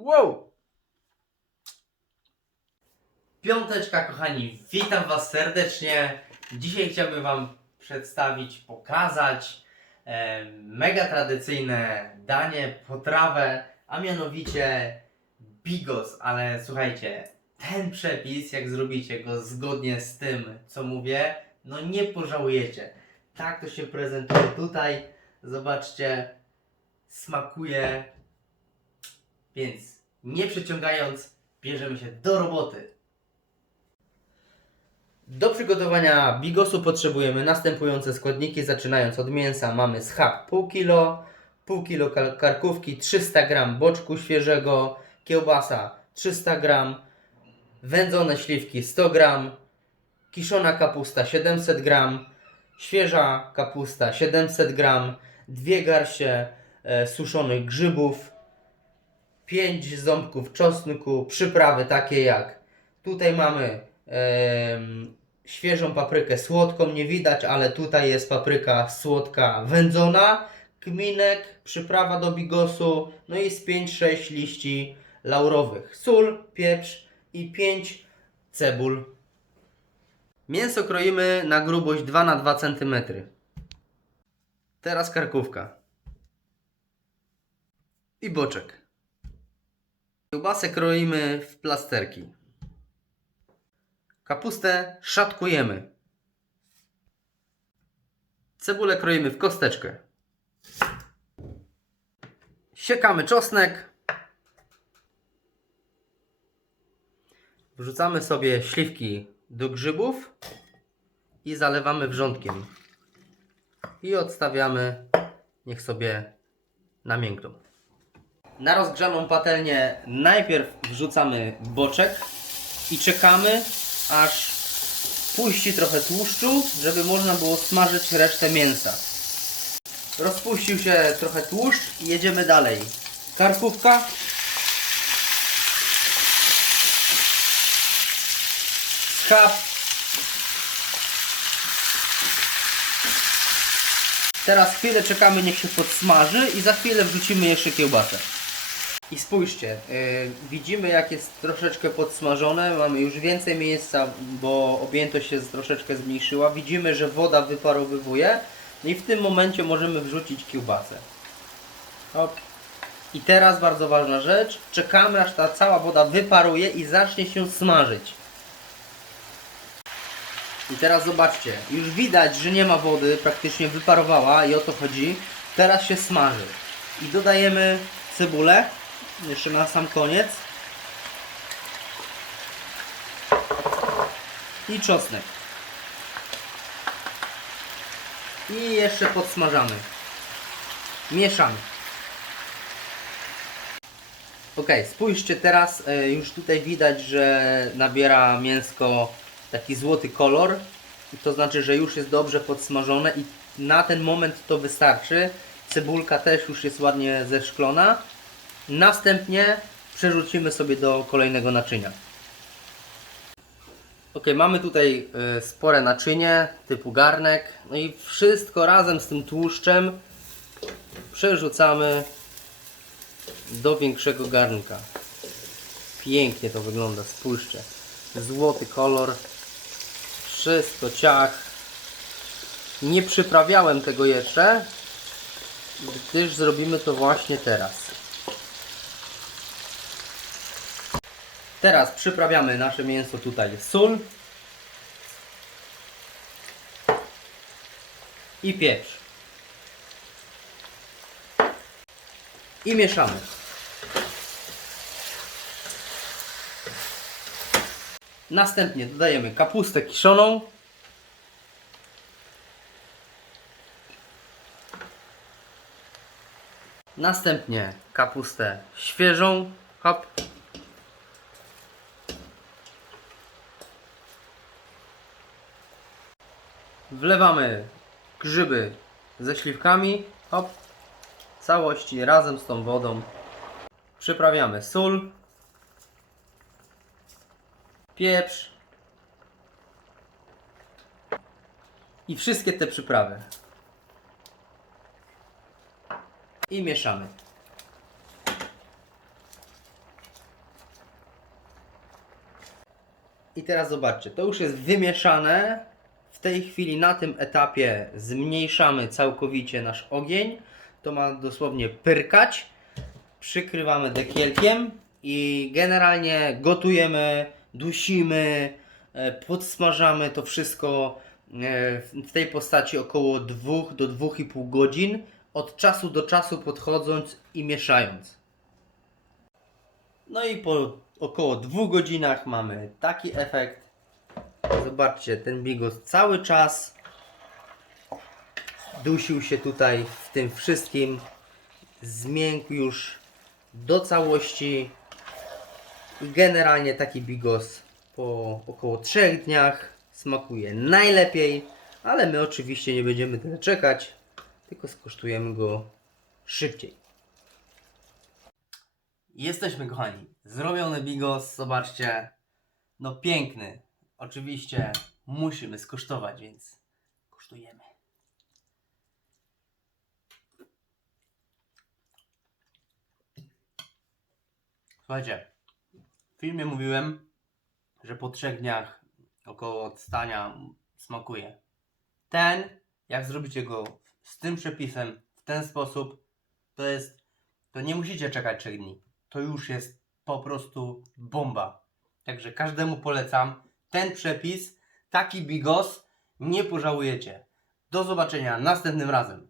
Wow! Piąteczka, kochani, witam Was serdecznie. Dzisiaj chciałbym Wam przedstawić, pokazać e, mega tradycyjne danie, potrawę, a mianowicie bigos. Ale słuchajcie, ten przepis, jak zrobicie go zgodnie z tym, co mówię, no nie pożałujecie. Tak to się prezentuje tutaj. Zobaczcie, smakuje więc nie przeciągając, bierzemy się do roboty. Do przygotowania bigosu potrzebujemy następujące składniki, zaczynając od mięsa mamy schab pół kilo, pół kilo karkówki, 300 gram boczku świeżego, kiełbasa 300 gram, wędzone śliwki 100 gram, kiszona kapusta 700 gram, świeża kapusta 700 gram, dwie garście e, suszonych grzybów, 5 ząbków czosnku, przyprawy takie jak tutaj mamy em, świeżą paprykę słodką, nie widać, ale tutaj jest papryka słodka wędzona, kminek, przyprawa do bigosu, no i z 5-6 liści laurowych, sól, pieprz i 5 cebul. Mięso kroimy na grubość 2 na 2 cm. Teraz karkówka. I boczek. Kiełbasę kroimy w plasterki. Kapustę szatkujemy. Cebulę kroimy w kosteczkę. Siekamy czosnek. Wrzucamy sobie śliwki do grzybów i zalewamy wrzątkiem. I odstawiamy, niech sobie namiękną. Na rozgrzaną patelnię najpierw wrzucamy boczek i czekamy, aż puści trochę tłuszczu, żeby można było smażyć resztę mięsa. Rozpuścił się trochę tłuszcz i jedziemy dalej. Karkówka. Schab. Teraz chwilę czekamy, niech się podsmaży i za chwilę wrzucimy jeszcze kiełbasę. I spójrzcie, yy, widzimy jak jest troszeczkę podsmażone, mamy już więcej miejsca, bo objętość się troszeczkę zmniejszyła. Widzimy, że woda wyparowywuje i w tym momencie możemy wrzucić kiełbasę. Hop. I teraz bardzo ważna rzecz, czekamy aż ta cała woda wyparuje i zacznie się smażyć. I teraz zobaczcie, już widać, że nie ma wody, praktycznie wyparowała i o to chodzi. Teraz się smaży. I dodajemy cebulę, jeszcze na sam koniec. I czosnek. I jeszcze podsmażamy. Mieszamy. Ok, spójrzcie teraz, e, już tutaj widać, że nabiera mięsko taki złoty kolor. To znaczy, że już jest dobrze podsmażone i na ten moment to wystarczy. Cebulka też już jest ładnie zeszklona. Następnie przerzucimy sobie do kolejnego naczynia. Ok, mamy tutaj y, spore naczynie typu garnek. No i wszystko razem z tym tłuszczem przerzucamy do większego garnka. Pięknie to wygląda, spójrzcie. Złoty kolor. Wszystko ciach. Nie przyprawiałem tego jeszcze, gdyż zrobimy to właśnie teraz. Teraz przyprawiamy nasze mięso tutaj sól i pieprz. I mieszamy. Następnie dodajemy kapustę kiszoną. Następnie kapustę świeżą. Hop. wlewamy grzyby ze śliwkami, hop, całości razem z tą wodą. Przyprawiamy sól, pieprz i wszystkie te przyprawy. I mieszamy. I teraz zobaczcie, to już jest wymieszane w tej chwili na tym etapie zmniejszamy całkowicie nasz ogień. To ma dosłownie pyrkać. Przykrywamy dekielkiem i generalnie gotujemy, dusimy, e, podsmażamy to wszystko e, w- tej postaci około 2 do 2,5 godzin, od czasu do czasu podchodząc i mieszając. No i po około dwóch godzinach mamy taki efekt. Zobaczcie, ten bigos cały czas dusił się tutaj w tym wszystkim. Zmiękł już do całości. I generalnie taki bigos po około trzech dniach smakuje najlepiej, ale my oczywiście nie będziemy tyle czekać, tylko skosztujemy go szybciej. Jesteśmy kochani. Zrobiony bigos, zobaczcie. No piękny. Oczywiście musimy skosztować, więc kosztujemy. Słuchajcie, w filmie mówiłem, że po trzech dniach około odstania smakuje. Ten, jak zrobicie go z tym przepisem, w ten sposób, to jest to nie musicie czekać 3 dni. To już jest po prostu bomba. Także każdemu polecam ten przepis, taki bigos, nie pożałujecie. Do zobaczenia następnym razem.